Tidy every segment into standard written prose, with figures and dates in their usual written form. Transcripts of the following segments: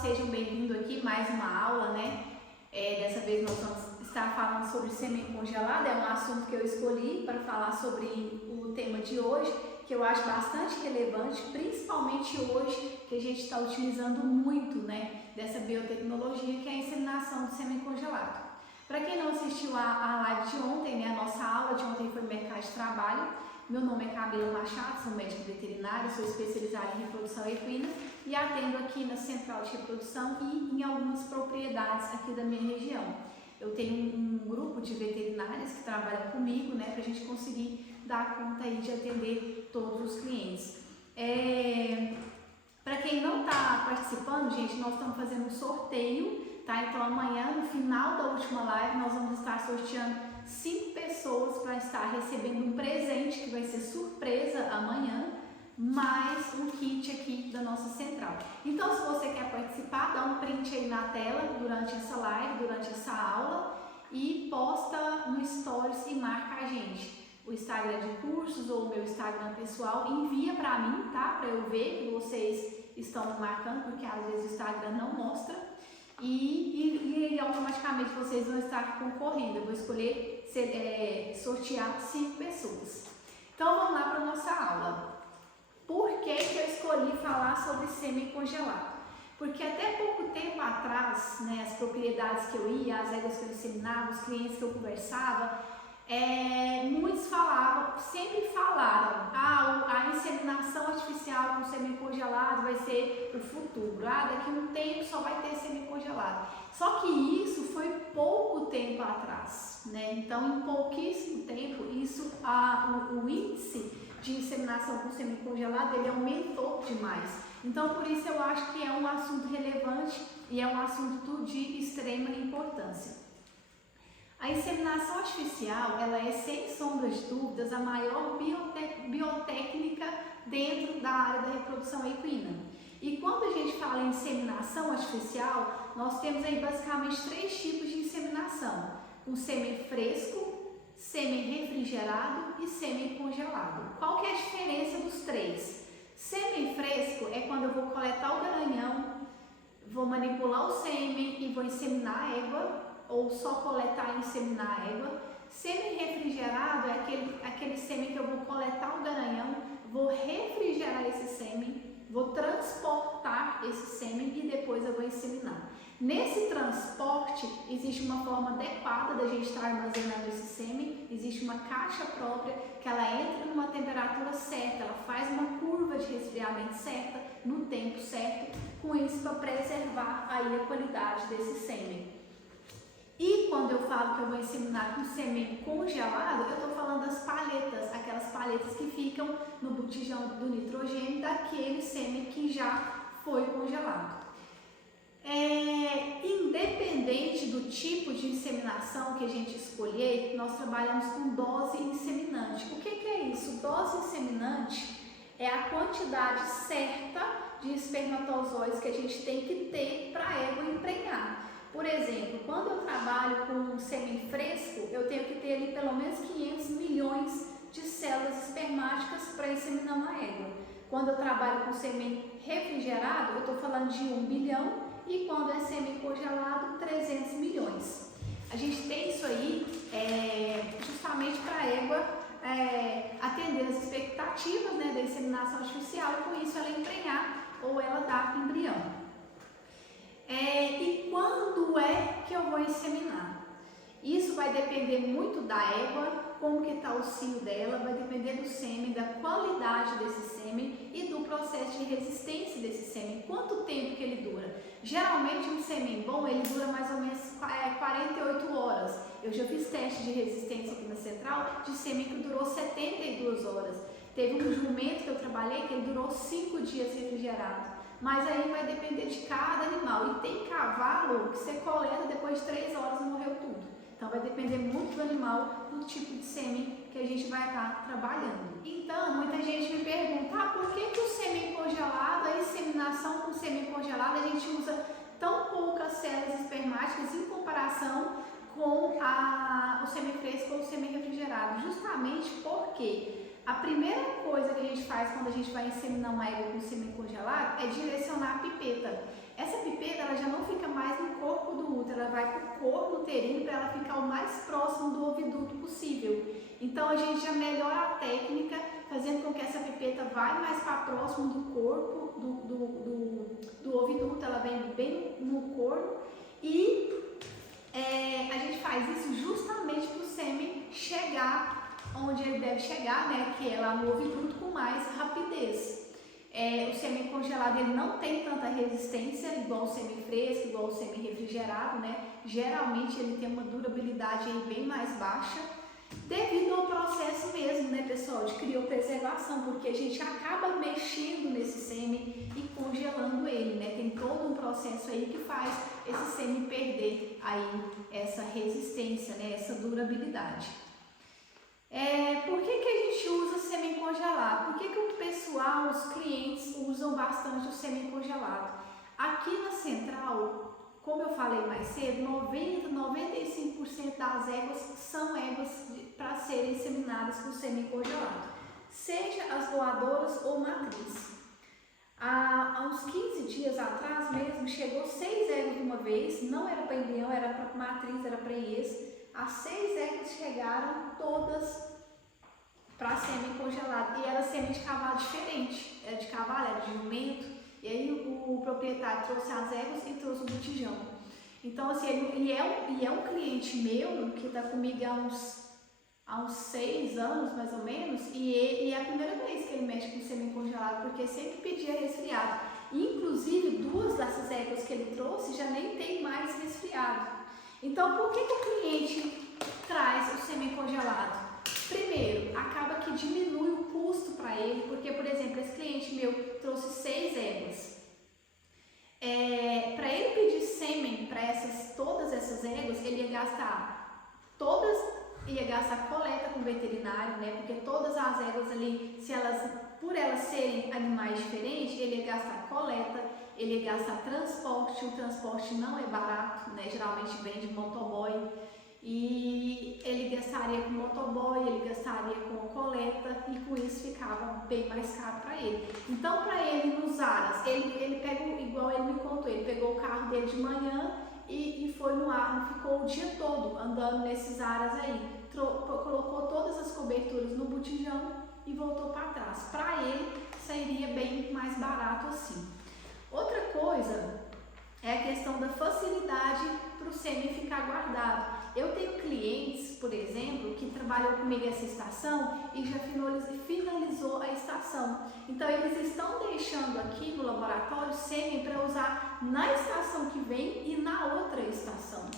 sejam bem-vindos aqui, mais uma aula, né? Dessa vez nós vamos estar falando sobre sêmen congelado, é um assunto que eu escolhi para falar sobre o tema de hoje, que eu acho bastante relevante, principalmente hoje, que a gente está utilizando muito, né, dessa biotecnologia, que é a inseminação do sêmen congelado. Para quem não assistiu a live de ontem, né, a nossa aula de ontem foi mercado de trabalho. Meu nome é Camila Machado, sou médica veterinária, sou especializada em reprodução equina e atendo aqui na Central de Reprodução e em algumas propriedades aqui da minha região. Eu tenho um grupo de veterinárias que trabalham comigo, né, para a gente conseguir dar conta aí de atender todos os clientes. Para quem não está participando, gente, nós estamos fazendo um sorteio, tá? Então amanhã, no final da última live, nós vamos estar sorteando 5 pessoas para estar recebendo um presente que vai ser surpresa amanhã, mais um kit aqui da nossa central. Então, se você quer participar, dá um print aí na tela durante essa live, durante essa aula e posta no Stories e marca a gente. O Instagram de cursos ou o meu Instagram pessoal, envia para mim, tá? Para eu ver que vocês estão me marcando, porque às vezes o Instagram não mostra. E automaticamente vocês vão estar concorrendo. Eu vou escolher sortear 5 pessoas. Então vamos lá para a nossa aula. Por que eu escolhi falar sobre sêmen congelado? Porque até pouco tempo atrás, né, as propriedades que eu ia, as éguas que eu inseminava, os clientes que eu conversava, muitos falavam, sempre falaram, a inseminação artificial com sêmen congelado vai ser o futuro, daqui a um tempo só vai ter sêmen congelado. Só que isso foi pouco tempo atrás, né? Então em pouquíssimo tempo, o índice de inseminação com sêmen congelado, ele aumentou demais. Então por isso eu acho que é um assunto relevante e é um assunto de extrema importância. A inseminação artificial, ela é sem sombra de dúvidas a maior biotécnica dentro da área da reprodução equina. E quando a gente fala em inseminação artificial, nós temos aí basicamente 3 tipos de inseminação: o sêmen fresco, sêmen refrigerado e sêmen congelado. Qual que é a diferença dos 3? Sêmen fresco é quando eu vou coletar o garanhão, vou manipular o sêmen e vou inseminar a égua, ou só coletar e inseminar a égua. Sêmen refrigerado é aquele sêmen que eu vou coletar o garanhão, vou refrigerar esse sêmen, vou transportar esse sêmen e depois eu vou inseminar. Nesse transporte, existe uma forma adequada da gente estar armazenando esse sêmen, existe uma caixa própria que ela entra numa temperatura certa, ela faz uma curva de resfriamento certa, no tempo certo, com isso para preservar aí a qualidade desse sêmen. E quando eu falo que eu vou inseminar com sêmen congelado, eu estou falando das palhetas, aquelas palhetas que ficam no botijão do nitrogênio daquele sêmen que já foi congelado. Independente do tipo de inseminação que a gente escolher, nós trabalhamos com dose inseminante. O que é isso? Dose inseminante é a quantidade certa de espermatozoides que a gente tem que ter para a égua emprenhar. Por exemplo, quando eu trabalho com sêmen fresco, eu tenho que ter ali pelo menos 500 milhões de células espermáticas para inseminar uma égua. Quando eu trabalho com sêmen refrigerado, eu estou falando de 1 bilhão e quando é sêmen congelado, 300 milhões. A gente tem isso aí justamente para a égua atender as expectativas, né, da inseminação artificial e com isso ela emprenhar ou ela dar embrião. E quando é que eu vou inseminar? Isso vai depender muito da égua, como que está o cio dela, vai depender do sêmen, da qualidade desse sêmen e do processo de resistência desse sêmen, quanto tempo que ele dura. Geralmente um sêmen bom, ele dura mais ou menos 48 horas. Eu já fiz teste de resistência aqui na Central de sêmen que durou 72 horas. Teve um jumento que eu trabalhei que ele durou 5 dias refrigerado. Mas aí vai depender de cada animal. E tem cavalo que você coleta depois de 3 horas e morreu tudo. Então vai depender muito do animal, do tipo de sêmen que a gente vai estar trabalhando. Então muita gente me pergunta, por que o sêmen congelado, a inseminação com sêmen congelado, a gente usa tão poucas células espermáticas em comparação com o sêmen fresco ou o sêmen refrigerado? Justamente porque a primeira coisa que a gente faz quando a gente vai inseminar uma égua com sêmen congelado é direcionar a pipeta. essa pipeta ela já não fica mais no corpo do útero, ela vai para o corpo uterino para ela ficar o mais próximo do oviduto possível. Então a gente já melhora a técnica, fazendo com que essa pipeta vá mais para próximo do corpo, do oviduto, ela vem bem no corpo e a gente faz isso justamente para o sêmen chegar onde ele deve chegar, né, que é lá no oviduto com mais rapidez. O sêmen congelado ele não tem tanta resistência igual o sêmen fresco, igual o sêmen refrigerado, né? Geralmente ele tem uma durabilidade aí bem mais baixa, devido ao processo mesmo, né, pessoal, de criopreservação, porque a gente acaba mexendo nesse sêmen e congelando ele, né? Tem todo um processo aí que faz esse sêmen perder aí essa resistência, né, essa durabilidade. Por que a gente usa sêmen congelado? Por que o pessoal, os clientes usam bastante o sêmen congelado? Aqui na central, como eu falei mais cedo, 95% das éguas são éguas para serem inseminadas com sêmen congelado, seja as doadoras ou matriz. Há uns 15 dias atrás mesmo, chegou 6 éguas de uma vez, não era para embrião, era para matriz, era para IES. As 6 éguas chegaram todas para sêmen congelado, e era sêmen de cavalo diferente, era de cavalo, era de jumento, e aí o proprietário trouxe as éguas e trouxe o botijão. Então assim, é um cliente meu que está comigo há uns 6 anos mais ou menos, e é a primeira vez que ele mexe com sêmen congelado, porque sempre pedia resfriado. Inclusive 2 dessas éguas que ele trouxe já nem tem mais resfriado. Então por que o cliente traz o sêmen congelado? Primeiro, acaba que diminui o custo para ele, porque, por exemplo, esse cliente meu trouxe 6 éguas. Para ele pedir sêmen para todas essas éguas, ele ia gastar coleta com o veterinário, né? Porque todas as éguas ali, por elas serem animais diferentes, ele ia gastar coleta, ele ia gastar transporte. O transporte não é barato, né? Geralmente vem de motoboy. E ele gastaria com motoboy, ele gastaria com coleta, e com isso ficava bem mais caro para ele. Então, para ele nos aras, ele pegou, igual ele me contou, ele pegou o carro dele de manhã e foi no ar, ficou o dia todo andando nesses aras aí, colocou todas as coberturas no botijão e voltou para trás. Para ele, sairia bem mais barato assim. Outra coisa é a questão da facilidade para o sêmen ficar guardado. Eu tenho clientes, por exemplo, que trabalham comigo essa estação e já finalizou a estação. Então, eles estão deixando aqui no laboratório sêmen para usar na estação que vem e na outra estação.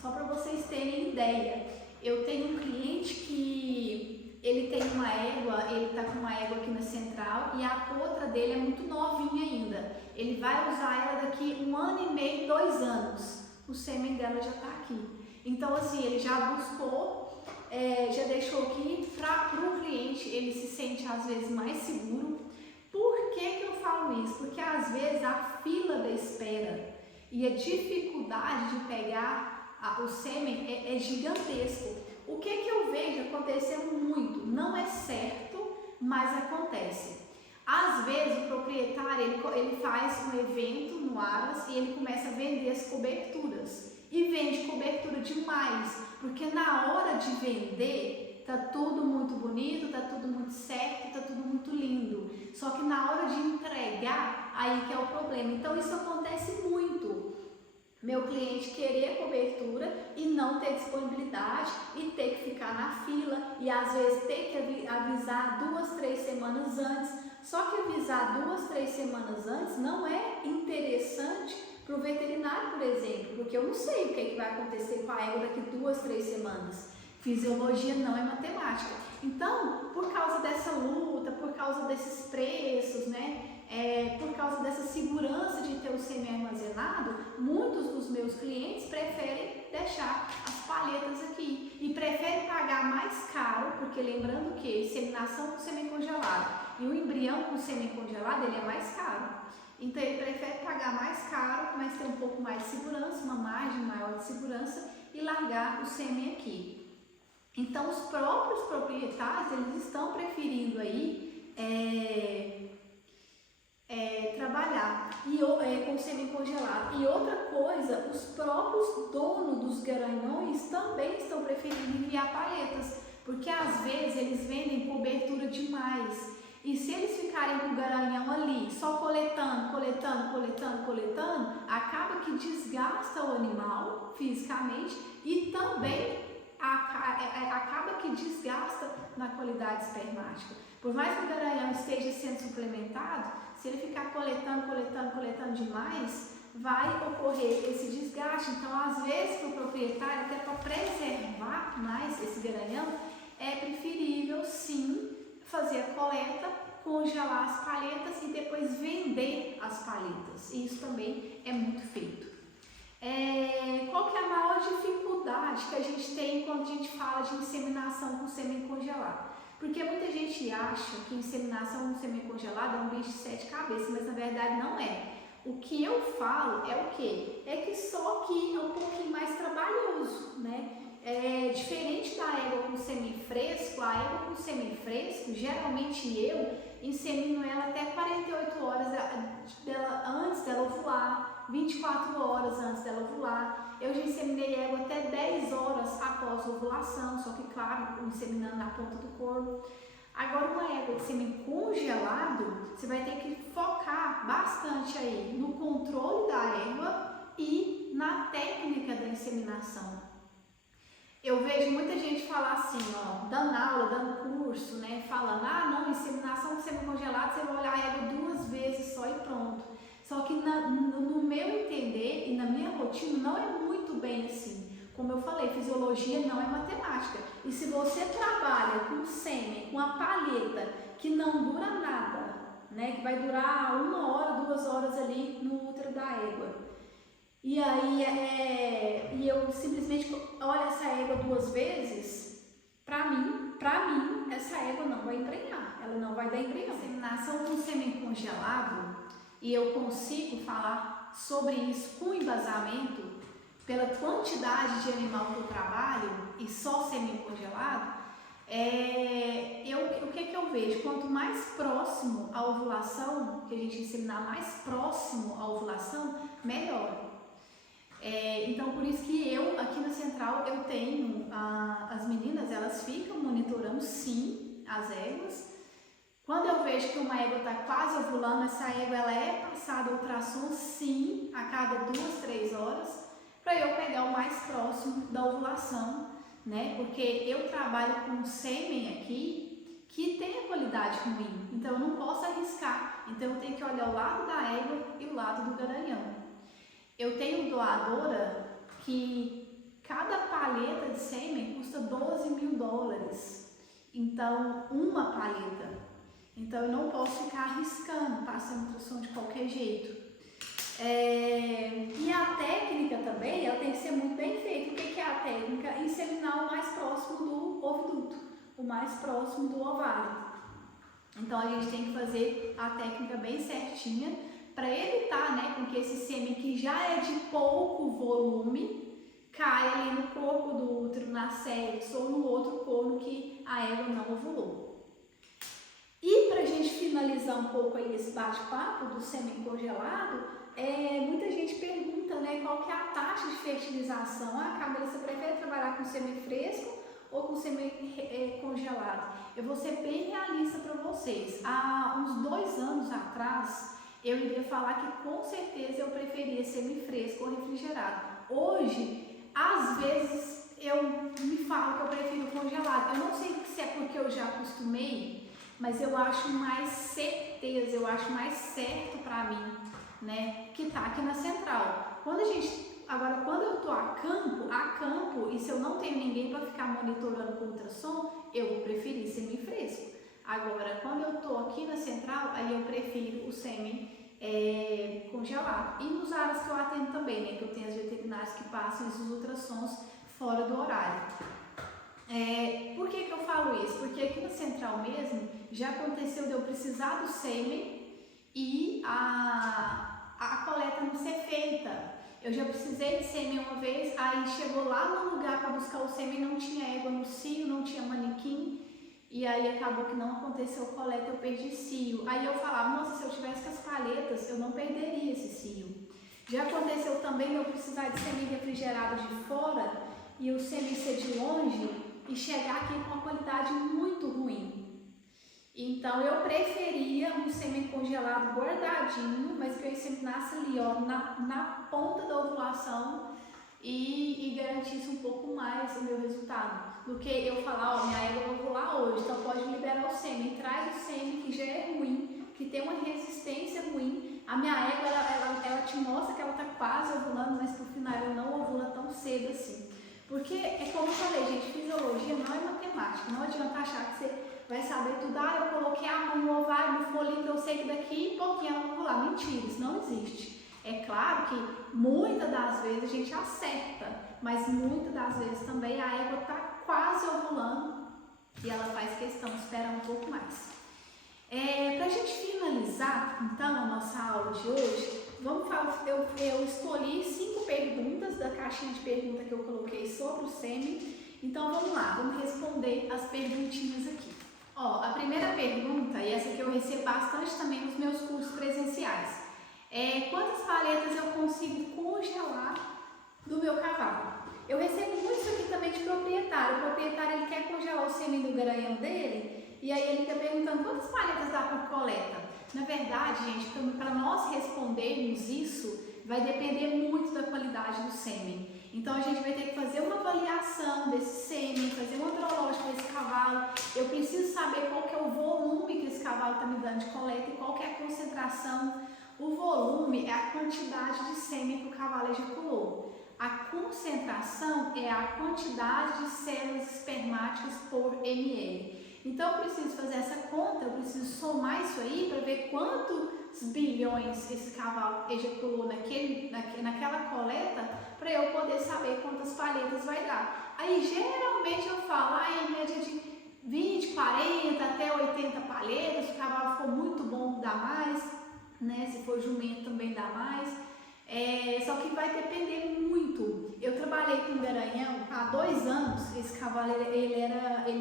Só para vocês terem ideia, eu tenho um cliente que ele tem uma égua, ele está com uma égua aqui na central e a outra dele é muito novinha ainda. Ele vai usar ela daqui 1 ano e meio, 2 anos. O sêmen dela já está aqui. Então, assim, ele já buscou, já deixou aqui para o cliente, ele se sente às vezes mais seguro. Por que eu falo isso? Porque às vezes a fila da espera e a dificuldade de pegar o sêmen é gigantesco. O que eu vejo acontecendo muito, não é certo, mas acontece. Às vezes o proprietário ele faz um evento no Aras e ele começa a vender as coberturas. E vende cobertura demais, porque na hora de vender tá tudo muito bonito, tá tudo muito certo, tá tudo muito lindo. Só que na hora de entregar, aí que é o problema. Então isso acontece muito. Meu cliente querer cobertura e não ter disponibilidade e ter que ficar na fila e às vezes ter que avisar 2, 3 semanas antes. Só que avisar 2, 3 semanas antes não é interessante para o veterinário, por exemplo, porque eu não sei o que vai acontecer com a égua daqui 2, 3 semanas. Fisiologia não é matemática. Então, por causa dessa luta, por causa desses preços, né, por causa dessa segurança de ter o sêmen armazenado, muitos dos meus clientes preferem deixar as palhetas aqui e preferem pagar mais caro, porque lembrando que inseminação com sêmen congelado e o embrião com sêmen congelado ele é mais caro. Então ele prefere pagar mais caro, mas ter um pouco mais de segurança, uma margem maior de segurança e largar o sêmen aqui. Então os próprios proprietários eles estão preferindo aí trabalhar com semi-congelado. E outra coisa, os próprios donos dos garanhões também estão preferindo enviar palhetas, porque às vezes eles vendem cobertura demais. E se eles ficarem com o garanhão ali, só coletando, acaba que desgasta o animal fisicamente e também acaba que desgasta na qualidade espermática. Por mais que o garanhão esteja sendo suplementado, se ele ficar coletando demais, vai ocorrer esse desgaste. Então, às vezes, para o proprietário, até para preservar mais esse garanhão, é preferível sim fazer a coleta, congelar as palhetas e depois vender as palhetas. Isso também é muito feito. Qual que é a maior dificuldade que a gente tem quando a gente fala de inseminação com sêmen congelado? Porque muita gente acha que inseminação com sêmen congelado é um bicho de 7 cabeças, mas na verdade não é. O que eu falo é o quê? É que só que é um pouquinho mais trabalhoso, né? Diferente da égua com semi-fresco, a égua com semi-fresco, geralmente eu insemino ela até 48 horas antes dela ovular, 24 horas antes dela ovular. Eu já inseminei égua até 10 horas após a ovulação, só que claro, inseminando na ponta do corpo. Agora, uma égua de sêmen congelado, você vai ter que focar bastante aí no controle da égua e na técnica da inseminação. Eu vejo muita gente falar assim, ó, dando aula, dando curso, né, falando, não, inseminação com sêmen congelado, você vai olhar a égua 2 vezes só e pronto. Só que no meu entender e na minha rotina não é muito bem assim. Como eu falei, fisiologia não é matemática. E se você trabalha com sêmen, com a palheta, que não dura nada, né, que vai durar 1 hora, 2 horas ali no útero da égua, e aí eu simplesmente olho essa égua 2 vezes, pra mim, essa égua não vai emprenhar, ela não vai dar embrião. Inseminação com sêmen congelado, e eu consigo falar sobre isso com embasamento, pela quantidade de animal que eu trabalho, e só sêmen congelado, o que eu vejo? Quanto mais próximo à ovulação, que a gente inseminar mais próximo à ovulação, melhor. Então, por isso que eu, aqui na Central, eu tenho, as meninas, elas ficam monitorando sim as éguas. Quando eu vejo que uma égua está quase ovulando, essa égua ela é passada ultrassom sim, a cada 2, 3 horas, para eu pegar o mais próximo da ovulação, né? Porque eu trabalho com sêmen aqui que tem a qualidade ruim, então eu não posso arriscar, então eu tenho que olhar o lado da égua e o lado do garanhão. Eu tenho doadora que cada palheta de sêmen custa $12.000, então uma palheta. Então eu não posso ficar arriscando, passando ultrassom de qualquer jeito. E a técnica também, ela tem que ser muito bem feita. O que é a técnica? Inseminar o mais próximo do oviduto, o mais próximo do ovário. Então a gente tem que fazer a técnica bem certinha, para evitar, né, com que esse sêmen que já é de pouco volume caia ali no corpo do útero, na cervix ou no outro corno que a égua não ovulou. E para a gente finalizar um pouco aí esse bate-papo do sêmen congelado, muita gente pergunta, né, qual que é a taxa de fertilização. Camila, você prefere trabalhar com sêmen fresco ou com sêmen congelado? Eu vou ser bem realista para vocês. Há uns 2 anos atrás, eu iria falar que com certeza eu preferia semi-fresco ou refrigerado. Hoje, às vezes, eu me falo que eu prefiro congelado. Eu não sei se é porque eu já acostumei, mas eu acho mais certeza, eu acho mais certo para mim, né, que tá aqui na Central. Agora, quando eu tô a campo, e se eu não tenho ninguém para ficar monitorando com ultrassom, eu vou preferir semi-fresco. Agora, quando eu tô aqui na Central, aí eu prefiro o sêmen congelado. E nos áreas que eu atendo também, né, que eu tenho as veterinárias que passam esses ultrassons fora do horário. Por que eu falo isso? Porque aqui na Central mesmo, já aconteceu de eu precisar do sêmen e a coleta não ser feita. Eu já precisei de sêmen uma vez, aí chegou lá no lugar para buscar o sêmen, não tinha égua no cio, não tinha manequim. e aí acabou que não aconteceu coleta, eu perdi cio. Aí eu falava, nossa, se eu tivesse com as palhetas, eu não perderia esse cio. Já aconteceu também eu precisar de sêmen refrigerado de fora e o sêmen ser de longe e chegar aqui com uma qualidade muito ruim. Então eu preferia um sêmen congelado guardadinho, mas que eu inseminasse ali, ó, na ponta da ovulação e garantisse um pouco mais o meu resultado. Do que eu falar, ó, minha égua vai ovular hoje, então pode liberar o sêmen. Traz o sêmen que já é ruim, que tem uma resistência ruim. A minha égua, ela te mostra que ela está quase ovulando, mas por final ela não ovula tão cedo assim. Porque é como eu falei, gente, fisiologia não é matemática. Não adianta achar que você vai saber tudo. Ah, eu coloquei a mão no ovário, no folículo, eu sei que daqui a pouquinho ela vai ovular. Mentira, isso não existe. É claro que muitas das vezes a gente acerta, mas muitas das vezes também a égua está quase ovulando e ela faz questão de esperar um pouco mais. Para a gente finalizar, então, a nossa aula de hoje, vamos falar, eu escolhi 5 perguntas da caixinha de pergunta que eu coloquei sobre o sêmen. Então, vamos lá, vamos responder as perguntinhas aqui. Ó, a primeira pergunta, e essa que eu recebo bastante também nos meus cursos presenciais, quantas palhetas eu consigo congelar do meu cavalo? Eu recebo muito isso aqui também de proprietário. O proprietário ele quer congelar o sêmen do garanhão dele e aí ele está perguntando quantas palhetas dá para coleta. Na verdade, gente, para nós respondermos isso, vai depender muito da qualidade do sêmen. Então a gente vai ter que fazer uma avaliação desse sêmen, fazer um andrológico desse cavalo. Eu preciso saber qual que é o volume que esse cavalo está me dando de coleta e qual que é a concentração. O volume é a quantidade de sêmen que o cavalo ejaculou. A concentração é a quantidade de células espermáticas por ml. Então eu preciso fazer essa conta, eu preciso somar isso aí para ver quantos bilhões esse cavalo ejaculou naquela coleta, para eu poder saber quantas palhetas vai dar. Aí geralmente eu falo, em média de 20, 40 até 80 palhetas, se o cavalo for muito bom dá mais, né? Se for jumento também dá mais. Só que vai depender muito. Eu trabalhei com garanhão há 2 anos, esse cavalo ele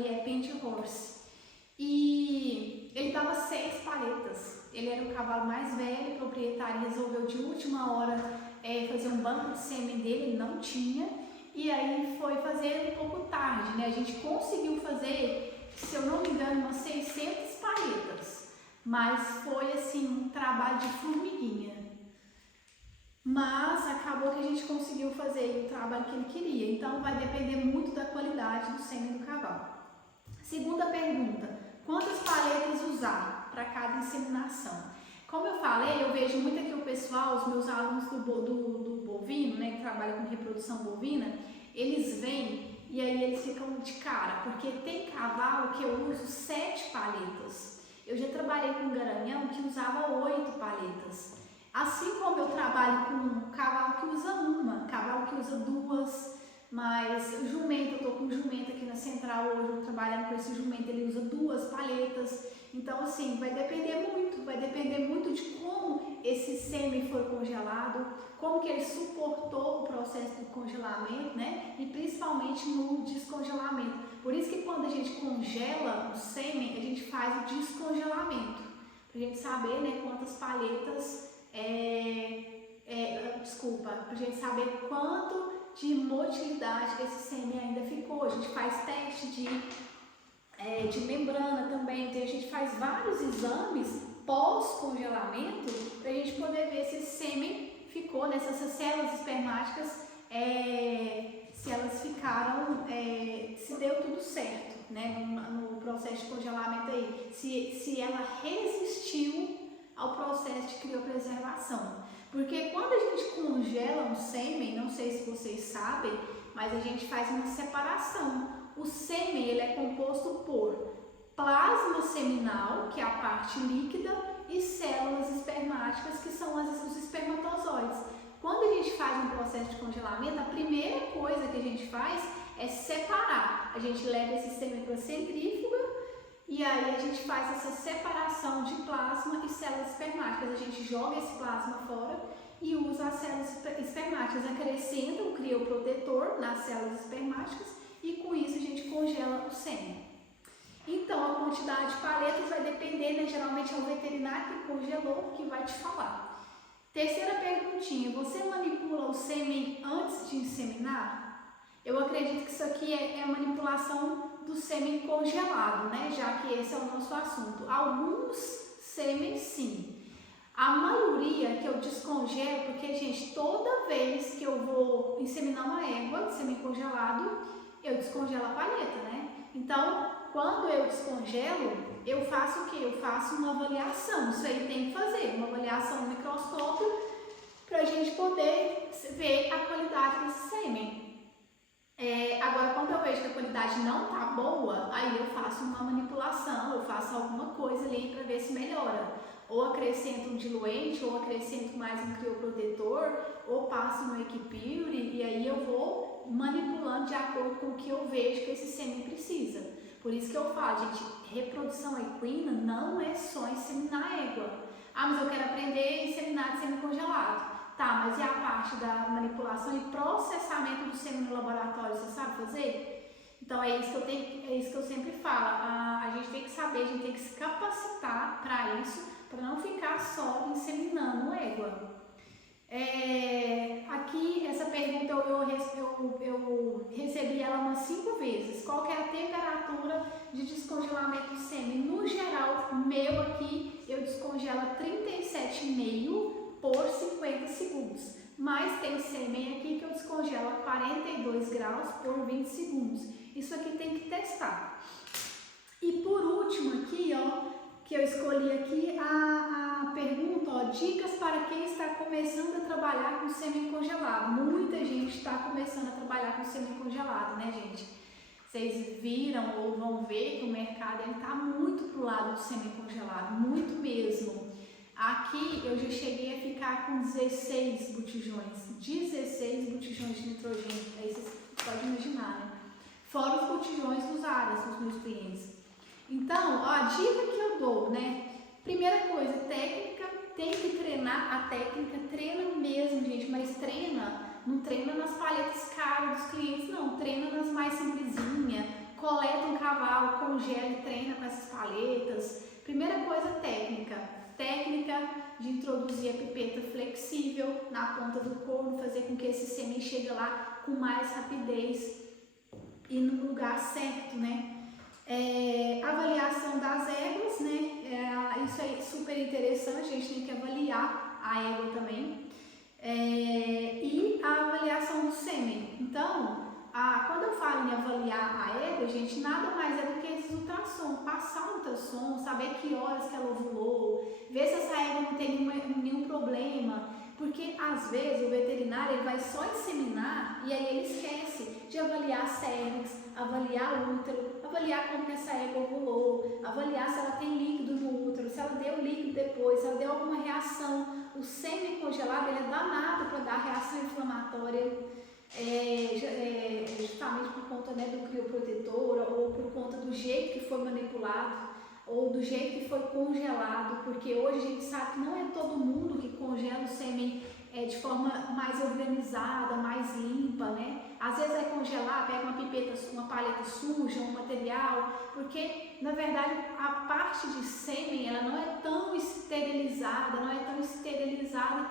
é Penty Horse e ele dava 6 palhetas. Ele era o cavalo mais velho, o proprietário resolveu de última hora fazer um banco de sêmen dele, ele não tinha, e aí foi fazer um pouco tarde, né? A gente conseguiu fazer, se eu não me engano, umas 600 palhetas, mas foi assim um trabalho de formiguinha. Mas acabou que a gente conseguiu fazer o trabalho que ele queria. Então vai depender muito da qualidade do sêmen do cavalo. Segunda pergunta, quantas palhetas usar para cada inseminação? Como eu falei, eu vejo muito aqui o pessoal, os meus alunos do bovino, né, que trabalham com reprodução bovina, eles vêm e aí eles ficam de cara, porque tem cavalo que eu uso 7 palhetas. Eu já trabalhei com um garanhão que usava 8 palhetas. Assim como eu trabalho com um cavalo que usa uma, cavalo que usa 2, mas o jumento, eu estou com um jumento aqui na central hoje, eu trabalhando com esse jumento, ele usa 2 palhetas. Então, assim, vai depender muito de como esse sêmen foi congelado, como que ele suportou o processo do congelamento, né? E principalmente no descongelamento. Por isso que quando a gente congela o sêmen, a gente faz o descongelamento, para a gente saber, né, quantas palhetas, para a gente saber quanto de motilidade esse sêmen ainda ficou. A gente faz teste de membrana também, então a gente faz vários exames pós-congelamento para a gente poder ver se esse sêmen ficou, né, se essas células espermáticas, se elas ficaram, se deu tudo certo, né, no processo de congelamento aí, se ela resistiu ao processo de criopreservação. Porque quando a gente congela um sêmen, não sei se vocês sabem, mas a gente faz uma separação. O sêmen ele é composto por plasma seminal, que é a parte líquida, e células espermáticas, que são os espermatozoides. Quando a gente faz um processo de congelamento, a primeira coisa que a gente faz é separar. A gente leva esse sêmen para a centrífuga e aí a gente faz essa separação de plasma e células espermáticas. A gente joga esse plasma fora e usa as células espermáticas, acrescenta um crioprotetor nas células espermáticas e com isso a gente congela o sêmen. Então, a quantidade de paletas vai depender, né? Geralmente é o veterinário que congelou que vai te falar. Terceira perguntinha, você manipula o sêmen antes de inseminar? Eu acredito que isso aqui é manipulação do sêmen congelado, né? Já que esse é o nosso assunto. Alguns sêmen sim. A maioria que eu descongelo, porque, gente, toda vez que eu vou inseminar uma égua, sêmen congelado, eu descongelo a paleta, né? Então, quando eu descongelo, eu faço o quê? Eu faço uma avaliação, isso aí tem que fazer, uma avaliação no microscópio para a gente poder ver a qualidade desse sêmen. Agora, quando eu vejo que a qualidade não tá boa, aí eu faço uma manipulação, eu faço alguma coisa ali para ver se melhora. Ou acrescento um diluente, ou acrescento mais um crioprotetor, ou passo no Equipure, e aí eu vou manipulando de acordo com o que eu vejo que esse sêmen precisa. Por isso que eu falo, gente, reprodução equina não é só inseminar égua. Ah, mas eu quero aprender a inseminar de sêmen congelado. Tá, mas e a parte da manipulação e processamento do sêmen no laboratório, você sabe fazer? Então é isso que eu sempre falo. A gente tem que saber, a gente tem que se capacitar para isso, para não ficar só inseminando égua. Aqui, essa pergunta eu recebi ela umas 5 vezes. Qual que é a temperatura de descongelamento do sêmen? No geral, o meu aqui, eu descongelo a 37,5 por 50 segundos. Mas tem sêmen aqui que eu descongelo a 42 graus por 20 segundos. Isso aqui tem que testar. E por último aqui, ó, que eu escolhi aqui a pergunta, ó, dicas para quem está começando a trabalhar com sêmen congelado. Muita gente está começando a trabalhar com sêmen congelado, né, gente? Vocês viram ou vão ver que o mercado está muito pro lado do sêmen congelado, muito mesmo. Aqui eu já cheguei a ficar com 16 botijões de nitrogênio, aí vocês podem imaginar, né? Fora os botijões dos aras, dos meus clientes. Então, ó, a dica que eu dou, né? Primeira coisa, técnica, tem que treinar a técnica, treina mesmo, gente, mas não treina nas palhetas caras dos clientes, não, treina nas mais simplesinhas, coleta um cavalo, congela e treina com essas paletas. Primeira coisa, técnica de introduzir a pipeta flexível na ponta do corno, fazer com que esse sêmen chegue lá com mais rapidez e no lugar certo, né? Avaliação das éguas, né? Isso é super interessante, a gente tem que avaliar a égua também. E a avaliação do sêmen. Então, quando eu falo em avaliar a égua, gente, nada mais é do que esses ultrassons, passar um ultrassom, saber que horas que ela ovulou, ver se essa égua não tem nenhum problema, porque às vezes o veterinário ele vai só inseminar e aí ele esquece de avaliar a cérvix, avaliar o útero, avaliar como que essa égua ovulou, avaliar se ela tem líquido no útero, se ela deu líquido depois, se ela deu alguma reação. O sêmen congelado ele é danado para dar reação inflamatória, justamente por conta, né, do crioprotetor ou por conta do jeito que foi manipulado ou do jeito que foi congelado, porque hoje a gente sabe que não é todo mundo que congela o sêmen de forma mais organizada, mais limpa, né? Às vezes vai congelar, pega uma pipeta, uma paleta suja, um material, porque na verdade a parte de sêmen ela não é tão esterilizada,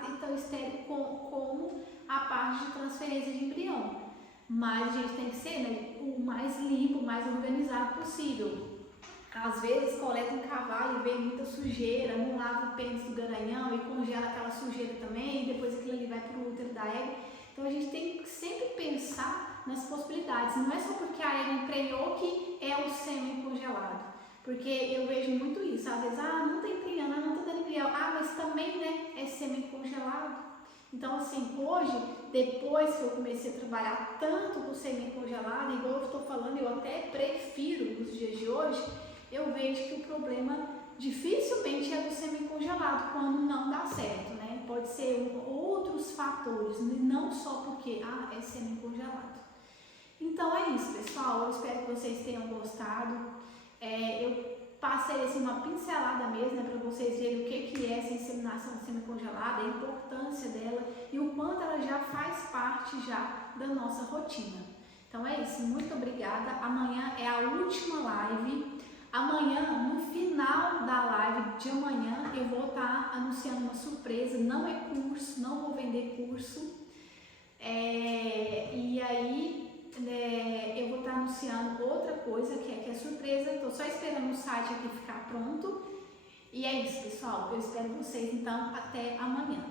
e tão estéril como a parte de transferência de embrião. Mas a gente tem que ser, né, o mais limpo, o mais organizado possível. Às vezes coleta um cavalo e vê muita sujeira, não lava o pênis do garanhão e congela aquela sujeira também, e depois aquilo ali vai para o útero da égua. Então a gente tem que sempre pensar nas possibilidades, não é só porque a égua emprenhou que é o sêmen congelado. Porque eu vejo muito isso, às vezes, não tá emprenhando, não tá dando embrião, mas também, né, é sêmen congelado. Então assim, hoje, depois que eu comecei a trabalhar tanto com sêmen congelado, igual eu estou falando, eu até prefiro nos dias de hoje, eu vejo que o problema dificilmente é do sêmen congelado quando não dá certo, né? Pode ser outros fatores, não só porque é sêmen congelado. Então é isso, pessoal. Eu espero que vocês tenham gostado. Eu passei assim uma pincelada mesmo, né, para vocês verem o que é essa inseminação de sêmen congelada, a importância dela e o quanto ela já faz parte já da nossa rotina. Então é isso. Muito obrigada. Amanhã é a última live. Amanhã, no final da live de amanhã, eu vou estar anunciando uma surpresa. Não é curso, não vou vender curso. E aí eu vou estar anunciando outra coisa que é surpresa. Estou só esperando o site aqui ficar pronto. E é isso, pessoal. Eu espero vocês então até amanhã.